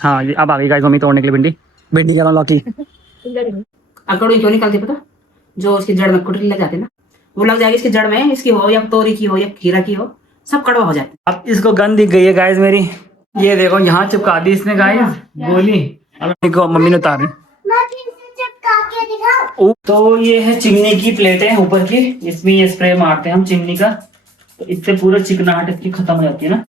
हाँ ये अब आ गई गाइस मम्मी तोड़ने के लिए भिंडी भिंडी कह रहा हूँ लौकी। अकड़ों क्यों निकालती पता, जो उसकी जड़ में कुटरी लग जाती है ना, वो लग जाएगी इसकी जड़ में, इसकी हो या तोरी की हो या खीरा की हो, सब कड़वा हो जाता है। अब इसको गंद दिख गई है गाइस मेरी, ये देखो यहाँ चिपका दी इसने गाइस गोली। अब देखो मम्मी ने उतारी। तो ये है चिमनी की प्लेटें ऊपर की, इसमें ये स्प्रे मारते हैं हम चिमनी का, तो इससे पूरा चिकनाहट इसकी खत्म हो जाती है ना।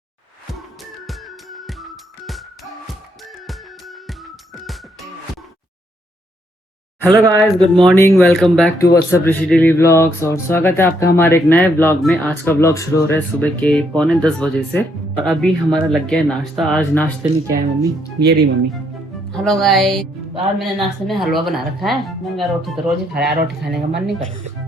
Hello guys, good morning, welcome back to what's up Rishi daily vlogs और स्वागत है आपका हमारे एक नए व्लॉग में। आज का व्लॉग शुरू हो रहा है सुबह के 9:45 बजे से और अभी हमारा लग गया है नाश्ता। आज नाश्ते में क्या है मम्मी? ये रही मम्मी। हेलो गाइस, आज मैंने नाश्ते में हलवा बना रखा है। मैंने रोटी तो रोज ही खाया, रोटी खाने का मन नहीं कर रहा,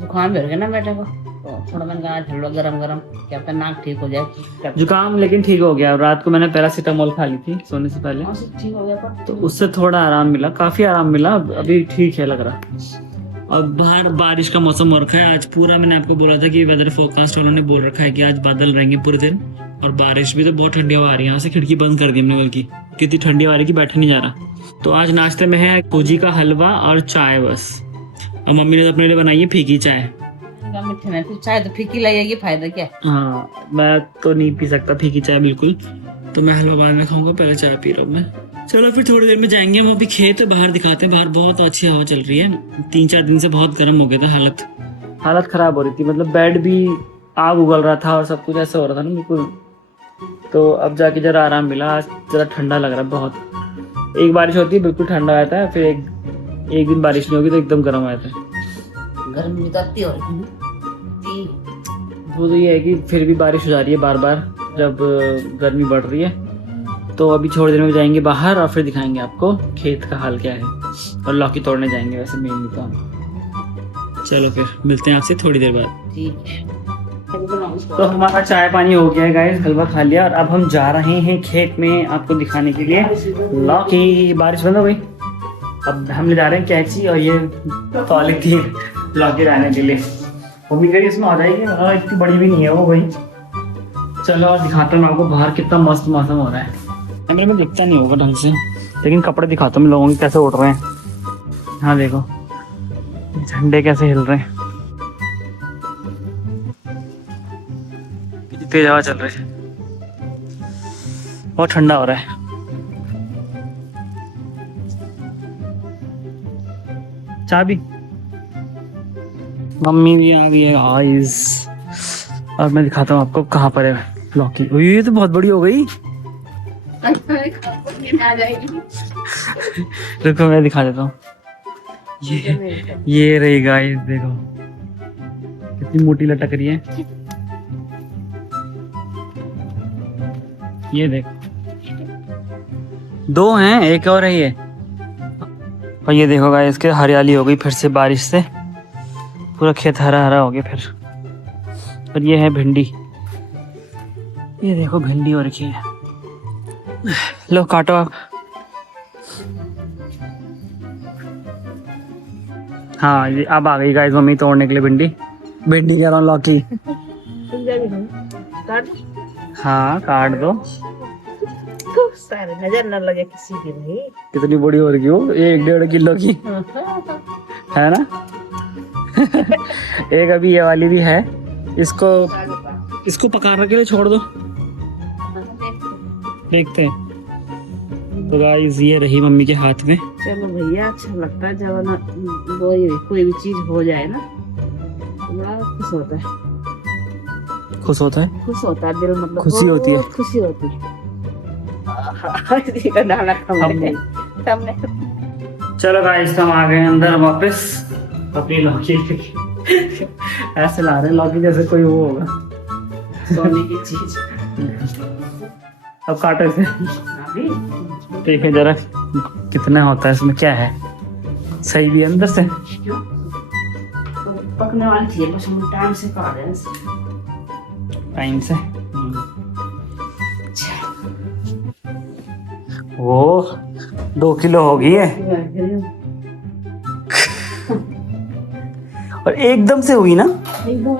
जुकाम भी हो गया ना बेटे को, तो थोड़ा मैंने कहा आज हलवा गरम गरम, क्या पता नाक ठीक हो जाए। जुकाम लेकिन ठीक हो गया। रात को मैंने पैरासीटामोल खा ली थी सोने से पहले, ठीक हो गया पर तो उससे थोड़ा आराम मिला, काफी आराम मिला, अभी ठीक है लग रहा। और बाहर बारिश का मौसम हो रखा है आज पूरा। मैंने आपको बोला था कि वेदर फोरकास्ट वालों ने बोल रखा है कि आज बादल रहेंगे पूरे दिन और बारिश भी। तो बहुत ठंडी हवा आ रही है, यहाँ से खिड़की बंद कर दी हमने, बल्कि कितनी ठंडी हवा आ रही कि बैठा नहीं जा रहा। तो आज नाश्ते में है सूजी का हलवा और चाय बस। और मम्मी ने तो अपने लिए बनाई है फीकी चाय। मीठे में फिर चाय तो फीकी लगेगी, फायदा क्या। हाँ मैं तो नहीं पी सकता फीकी चाय बिल्कुल, तो मैं हलवा बाद में खाऊंगा, पहले चाय पी रहा हूँ मैं। चलो फिर थोड़ी देर में जाएंगे हम अभी खेत, बाहर दिखाते हैं। बाहर बहुत अच्छी हवा चल रही है, 3-4 दिन से बहुत गर्म हो गया था, हालत खराब हो रही थी। मतलब बेड भी आग उगल रहा था और सब कुछ ऐसा हो रहा था ना बिल्कुल। तो अब जाके जरा आराम मिला, आज जरा ठंडा लग रहा है बहुत। एक बारिश होती है बिल्कुल ठंडा रहता है, फिर एक दिन बारिश नहीं होगी तो एकदम गर्म रहता है। गर्मी तो अति हो रही है। वो तो ये है कि फिर भी बारिश हो जा रही है बार बार जब गर्मी बढ़ रही है। तो अभी थोड़ी देर में जाएंगे बाहर और फिर दिखाएंगे आपको खेत का हाल क्या है, और लौकी तोड़ने जाएंगे वैसे मेन तो हम। चलो फिर मिलते हैं आपसे थोड़ी देर बाद। ठीक है, तो हमारा चाय पानी हो गया है गाइस, हलवा खा लिया और अब हम जा रहे हैं खेत में आपको दिखाने के लिए लौकी। बारिश बंद हो गई, अब हम ले जा रहे हैं कैंची और ये पॉलीथीन लौकी लाने के लिए। उम्मीद है इसमें आ जाएगी, और इतनी बड़ी भी नहीं है वो भाई। चलो और दिखाता हूँ आपको बाहर कितना मस्त मौसम हो रहा है। कैमरे में दिखता नहीं होगा ढंग से, लेकिन कपड़े दिखाता हूँ लोगों के कैसे उड़ रहे हैं। हाँ देखो झंडे कैसे हिल रहे हैं, तेज हवा चल रही है, बहुत ठंडा हो रहा है। चाय भी मम्मी भी आ गई है गाइस, और मैं दिखाता हूँ आपको कहाँ पर है लौकी। ये तो बहुत बड़ी हो गई। रुको मैं दिखा देता हूँ, ये रही गाइस, देखो कितनी मोटी लटक रही है। ये देखो 2 हैं, एक और है ये। और ये देखो गाइस इसके हरियाली हो गई फिर से बारिश से, पूरा खेत हरा हरा हो गया फिर। और ये है भिंडी, ये देखो भिंडी हो रखी है। लो काटो आप। हाँ ये अब आ गई गाइस मम्मी तोड़ने के लिए भिंडी कह रहा हूँ लौकी। हाँ काट दो, सारे नजर न लगे किसी की भाई। कितनी बड़ी हो रही हो, 1-1.5 किलो की है ना। एक अभी ये वाली भी है, इसको पकाने के लिए छोड़ दो, देखते हैं। तो गाइस ये रही मम्मी के हाथ में। चलो भैया, अच्छा लगता है जब ना कोई भी चीज हो जाए ना, तो बड़ा खुश होता है। खुश होता है दिल, मतलब खुशी होती है, खुशी होती है। चलो गाइस हम आ गए अंदर वापस अपनी लौकी ऐसे ला रहे हैं लौकी जैसे कोई वो होगा सोने की चीज। अब काटो इसे, ठीक है जरा कितना होता है इसमें, क्या है सही भी है अंदर से। पकने वाली चीज बस हम टाइम से काट रहे हैं, टाइम से। वो 2 किलो हो गई है और एकदम से हुई ना,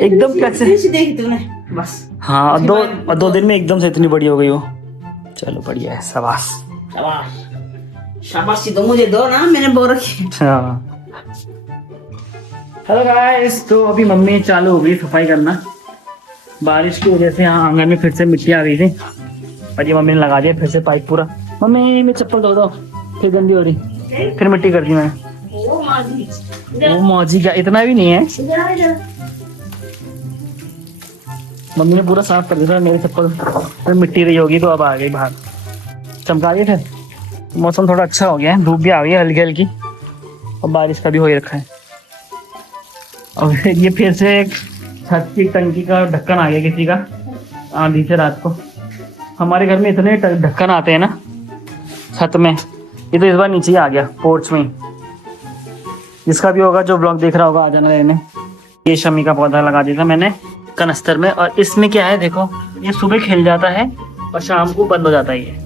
एकदम कैसे देखी तूने बस। हाँ 2 दिन में एकदम से इतनी बड़ी हो गई वो। चलो बढ़िया है, शाबाश। शाबाश शाबाशी तो मुझे दो ना, मैंने बोल रखी। हेलो गाइस, तो अभी मम्मी चालू हो गई सफाई करना। बारिश की वजह से यहाँ आंगन में फिर से मिट्टी आ गई थी और ये मम्मी ने लगा दिया फिर से पाइप पूरा। मम्मी मैं चप्पल धो दो, फिर गंदी हो रही, फिर मिट्टी कर दी मैंने। वो मौजी क्या, इतना भी नहीं है। मम्मी ने पूरा साफ कर दिया था मेरी चप्पल, फिर मिट्टी रही होगी तो अब आ गई बाहर। चमका दिया फिर। मौसम थोड़ा अच्छा हो गया है, धूप भी आ गई है हल्की हल्की और बारिश का भी हो ही रखा है। और ये फिर से एक छत की टंकी का ढक्कन आ गया किसी का आंधी से रात को। हमारे घर में इतने ढक्कन आते हैं ना छत में, ये तो इस बार नीचे ही आ गया पोर्च में ही। जिसका भी होगा जो ब्लॉग देख रहा होगा आ जाना लेने। ये शमी का पौधा लगा दिया था मैंने कनस्तर में, और इसमें क्या है देखो, ये सुबह खिल जाता है और शाम को बंद हो जाता है। ये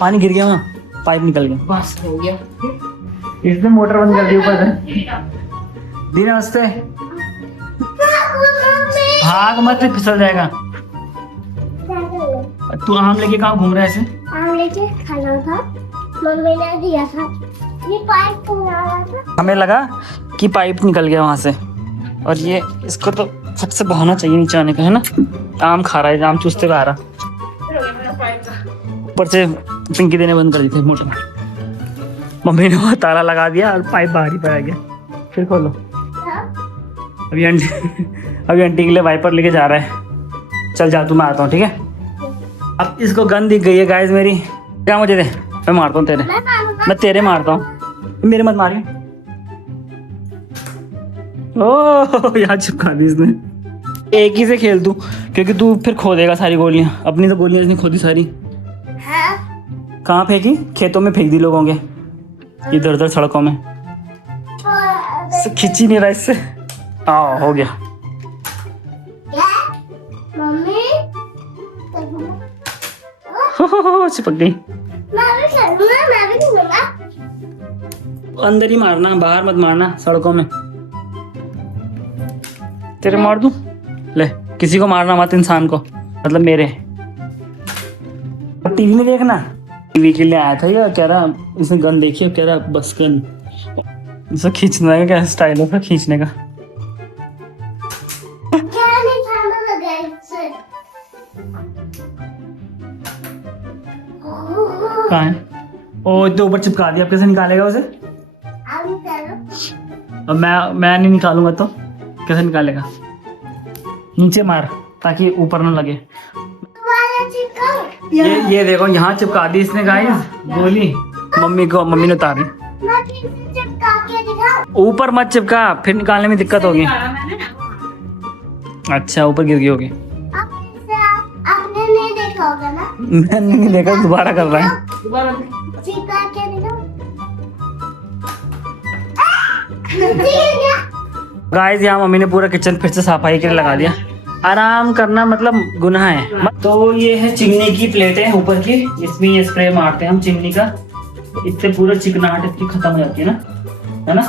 पानी गिर गया वहाँ, पाइप निकल गया, बस हो गया। इसने मोटर बंद कर दी ऊपर से। दी नमस्ते, भाग मत फिसल जाएगा। तू आम लेके कहाँ घूम रहा है ऐसे? आम लेके खाना था, मम्मी ने दिया था, ये पाइप रहा था। हमें लगा कि पाइप निकल गया वहां से, और ये इसको तो फट से बहाना चाहिए नीचे आने का, है ना। आम खा रहा है, आम चूसते हुए आ रहा। ऊपर से पिंकी देने बंद कर दी थी मोटर। मम्मी ने वहाँ ताला लगा दिया और पाइप बाहर ही पर आ गया। फिर खोलो। अभी आंटी के लिए वाइपर लेके जा रहा है। चल जा तू, मैं आता हूँ, ठीक है। अब इसको गन दिख गई है गाइस मेरी। क्या मुझे दे, मैं मारता हूँ तेरे, मैं तेरे मारता हूँ, मेरे मत मारिए। ओह यहाँ चिपका दी इसने। एक ही से खेल तू, क्योंकि तू फिर खो देगा सारी गोलियां। अपनी तो गोलियां इसने खोदी सारी। कहाँ फेंकी? खेतों में फेंक दी लोगों के, इधर उधर सड़कों में। खिंची नहीं रहा इससे। आओ हो गया। मम्मी चिपक गई। मैं भी खेलूंगा, मैं भी खेलूंगा। अंदर ही मारना, बाहर मत मारना सड़कों में। तेरे मार दूं? ले, किसी को मारना मत, इंसान को, मतलब मेरे। टीवी में देखना, टीवी के लिए आया था ये, कह रहा इसने गन देखी, कह रहा बस गन। इसे खींचना है, क्या स्टाइल है खींचने का। क्या नहीं खाना लगा इससे? कहाँ है? ओ तो ऊपर चिपका दिया, अब कैसे निकालेगा उसे? आप निकालो। अब मैं नहीं निकालूंगा तो कैसे निकालेगा? नीचे मार ताकि ऊपर ना लगे। दोबारा चिपकाओ। ये देखो यहाँ चिपका दी इसने गाइस गोली। मम्मी ने उतारी। मैं फिर से चिपका के दिखाऊं? ऊपर मत चिपका, फिर निकालने में दिक्कत होगी। अच्छा ऊपर गिर गई होगी। अब फिर से आपने नहीं देखा होगा ना? मैंने नहीं देखा, दोबारा कर रहा है। चिपका के दिखाओ। ठीक है। गाइस यहाँ मम्मी ने पूरा किचन फिर से सफाई के लिए लगा दिया। आराम करना मतलब गुनाह है। तो ये है चिमनी की प्लेटें ऊपर की, इसमें ये स्प्रे मारते हैं हम चिमनी का। इससे पूरा चिकनाहट इसकी खत्म हो जाती है ना,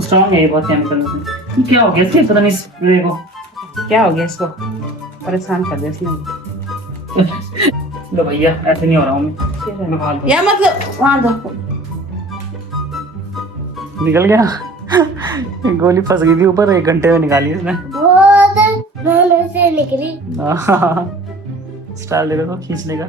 स्ट्रॉन्ग है ये बहुत केमिकल से। क्या हो गया इसके पता नहीं स्प्रे को, क्या हो गया इसको? परेशान कर दिया इसने। लो भैया ऐसे नहीं हो रहा हूँ मैं। या मतलब वहाँ दो। निकल गया। गोली फंस गई थी ऊपर, 1 घंटे में निकाली इसने। बहुत मेहनत से निकली। स्टाइल दे रहा था खींचने का।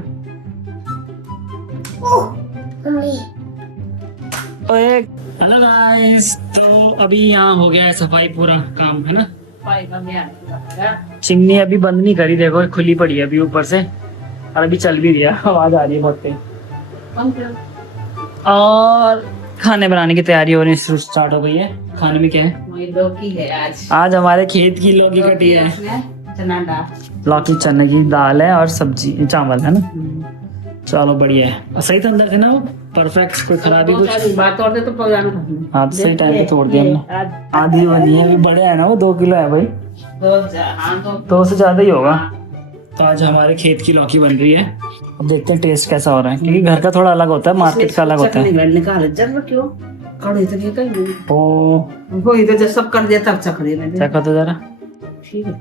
हेलो गाइस, तो अभी यहाँ हो गया है सफाई पूरा काम, है ना। चिमनी अभी बंद नहीं करी, देखो खुली पड़ी है अभी ऊपर से, और अभी चल भी दिया, आवाज आ रही है बहुत तेज। और खाने बनाने की तैयारी हो रही है, स्टार्ट हो गई है। खाने में क्या है? लौकी है आज हमारे खेत की लौकी कटी है। चना दाल, लौकी चने की दाल है और सब्जी चावल है ना। चलो बढ़िया है। सही था अंदर से ना वो परफेक्ट, कोई खराबी कुछ बात तोड़ते तो पकाना। हाँ सही टाइम पे तोड़ दिया हमने। आधी बनी है, अभी बड़े है ना वो, 2 किलो है भाई, तो उससे ज्यादा ही होगा। तो आज हमारे खेत की लौकी बन रही है, अब देखते हैं टेस्ट कैसा हो रहा है, क्योंकि घर का थोड़ा अलग होता है, मार्केट का अलग होता है। निकाल जब क्यों कड़े तो कहीं ओ वो इधर जब सब कर दिया तब चख रही है। चखा तो जरा। ठीक है।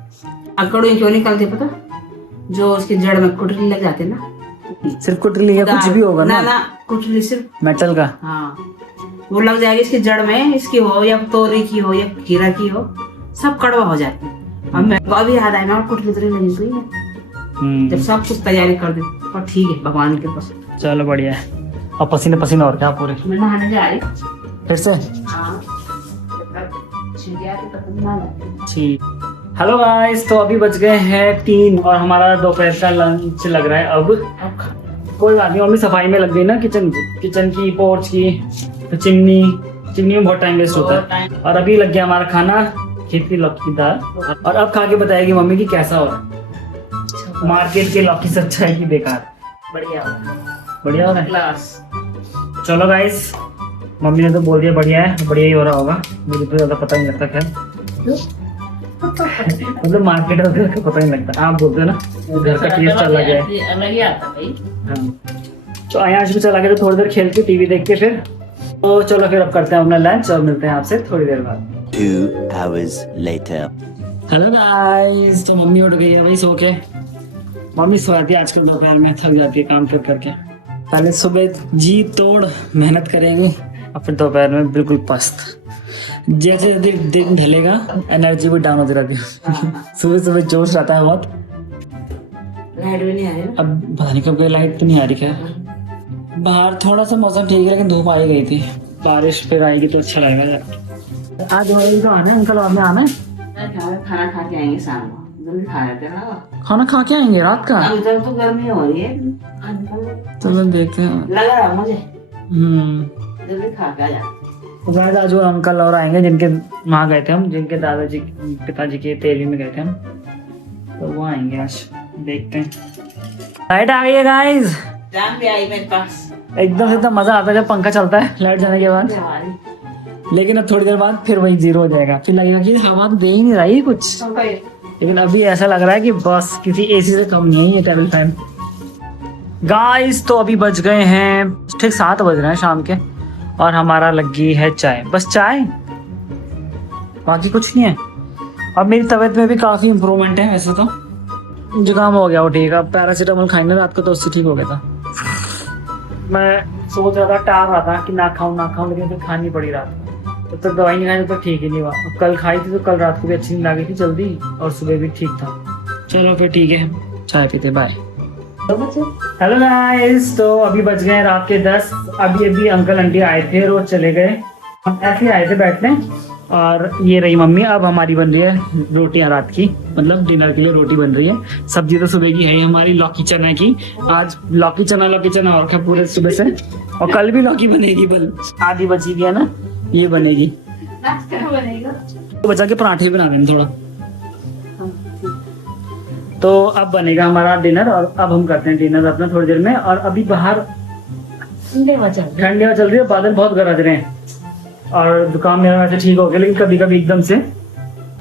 कड़ू क्यों निकालते पता? जो उसकी जड़ में कुटरी लग जाती है ना, सिर्फ कुटली है, कुछ भी होगा ना? ना कुटली सिर्फ मेटल का। हाँ, वो लग जाएगी इसकी जड़ में, इसकी हो या तोरी की हो या खीरा की हो, सब कड़वा हो जाती है। अब मैं अभी याद आया, मैं कुटली उतरी नहीं हुई है जब सब कुछ तैयारी कर दी। पर ठीक है, भगवान के पास। चलो बढ़िया है। और पसीने पसीने और क्या पूरे? मैं नहाने जा रही। फिर से हाँ, ठीक। हेलो गाइस, तो अभी बज गए हैं 3 और हमारा दोपहर का लंच लग रहा है अब। कोई बात नहीं, मम्मी सफाई में लग गई ना किचन की, पोर्च की, तो चिमनी में बहुत टाइम वेस्ट होता है। और अभी लग गया हमारा खाना, खेती लौकी की दाल। और अब खा के बताएगी मम्मी कि कैसा हो रहा है। मार्केट के लौकी से अच्छा है कि बेकार? बढ़िया बढ़िया हो रहा है। क्लास। चलो गाइस, मम्मी ने तो बोल दिया बढ़िया है, बढ़िया ही हो रहा होगा। मुझे तो ज्यादा पता नहीं लगता खैर, मतलब मार्केट का पता नहीं लगता। आप बोलते हो ना घर का टेस्ट चला गया है। अलग ही आता भाई। हाँ, तो आयाश भी चला गया, तो थोड़ी देर खेल के टीवी देख के फिर तो चलो फिर अब करते हैं अपना लंच और मिलते हैं आपसे थोड़ी देर बाद। 2 hours later. हेलो गाइस, तो मम्मी उठ गई है भाई सो के। मम्मी सोती है आजकल, दोपहर में थक जाती है काम कर करके। पहले सुबह जी तोड़ मेहनत करेंगे और फिर दोपहर में बिल्कुल पस्त। जैसे दिन ढलेगा एनर्जी भी डाउन होती रहती है। सुबह सुबह जोश रहता है बहुत। लाइट भी नहीं आ रही ना? अब पता नहीं कब लाइट तो नहीं आ रही क्या। बाहर थोड़ा सा मौसम ठीक है, लेकिन धूप आई गई थी। बारिश फिर आएगी तो अच्छा लगेगा यार। आज वही तो आना है अंकल, बाद में आना है। खाना खा के आएंगे शाम को, जल्दी खा लेते हैं ना। खाना खा के आएंगे रात का? अभी तक तो गर्मी हो रही है। चलो देखते हैं। लग रहा है मुझे, जल्दी खा के आ जा। तो गाइस आज वो अंकल और आएंगे जिनके वहाँ गए थे हम, जिनके दादाजी पिताजी के तेरवी में गए थे हम, तो वो आएंगे आज। देखते हैं। लाइट आ गई है गाइस, जान भी आई मेरे पास। एकदम से इतना मजा आता है जब पंखा चलता है लाइट जाने के बाद। लेकिन अब थोड़ी देर बाद फिर वही जीरो हो जाएगा, फिर लगेगा कि हवा तो दे ही नहीं रही कुछ। लेकिन अभी ऐसा लग रहा है कि बस किसी एसी से कम नहीं है ये टेबल फैन। गाइस तो अभी बज गए हैं ठीक 7 बज रहे हैं शाम के, और हमारा लग गई है चाय। बस चाय, बाकी कुछ नहीं है। अब मेरी तबीयत में भी काफ़ी इम्प्रूवमेंट है। वैसे तो जुकाम हो गया वो ठीक है, अब पैरासीटामोल खाएंगे रात को तो उससे ठीक हो गया था। मैं सोच रहा था, टाल रहा था कि ना खाऊं, लेकिन फिर खानी पड़ी रात को। तो दवाई नहीं खाई तो ठीक ही नहीं हुआ। कल खाई थी तो कल रात को भी अच्छी नींद आ गई थी जल्दी, और सुबह भी ठीक था। चलो फिर ठीक है, चाय पीते, बाय। हेलो गाइस, तो अभी बज गए रात के 10। अभी अंकल आंटी आए थे, रोज चले गए। हम ऐसे आए थे बैठने, और ये रही मम्मी। अब हमारी बन रही है रोटियां रात की, मतलब डिनर के लिए रोटी बन रही है। सब्जी तो सुबह की है हमारी, लौकी चना की। आज लौकी चना और क्या पूरे सुबह से, और कल भी लौकी बनेगी, बल आधी बची हुई है ना, ये बनेगी। तो बचा के पराठे भी बना देंगे थोड़ा। तो अब बनेगा हमारा डिनर, और अब हम करते हैं डिनर अपना थोड़ी देर में। और अभी बाहर ठंडी हवा चल रही है, बादल बहुत गरज रहे हैं, और जुकाम मेरा वैसे ठीक हो गया, लेकिन कभी कभी एकदम से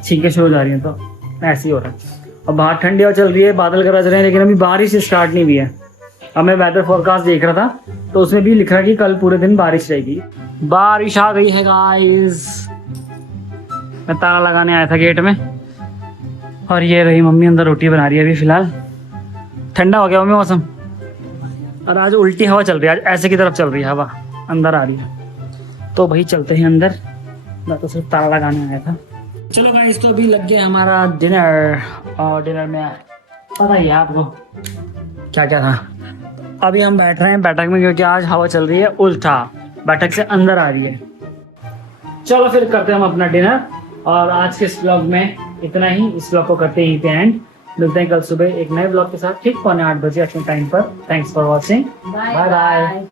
छींकें शुरू हो जा रही हैं, तो ऐसे ही हो रहा है। और बाहर ठंडी हवा चल रही है, बादल गरज रहे हैं, लेकिन अभी बारिश स्टार्ट नहीं हुई है। अब मैं वेदर फोरकास्ट देख रहा था, तो उसमें भी लिख रहा है कि कल पूरे दिन बारिश रहेगी। बारिश आ गई है गाइस। मैं ताला लगाने आया था गेट में, और ये रही मम्मी अंदर रोटी बना रही है अभी फिलहाल। ठंडा हो गया मम्मी मौसम, और आज उल्टी हवा चल रही है, आज ऐसे की तरफ चल रही है हवा, अंदर आ रही है। तो भाई चलते हैं अंदर, मैं तो सिर्फ ताला लगाने आया था। चलो गाइस, तो अभी लग गया हमारा डिनर, और डिनर में पता ही है आपको क्या क्या था। अभी हम बैठ रहे हैं बैठक में, क्योंकि आज हवा चल रही है उल्टा, बैठक से अंदर आ रही है। चलो फिर करते हैं हम अपना डिनर, और आज के इस ब्लॉग में इतना ही। इस ब्लॉग को करते ही एंड, मिलते हैं कल सुबह एक नए ब्लॉग के साथ ठीक 7:45 बजे अपने टाइम पर। Thanks for watching, bye bye.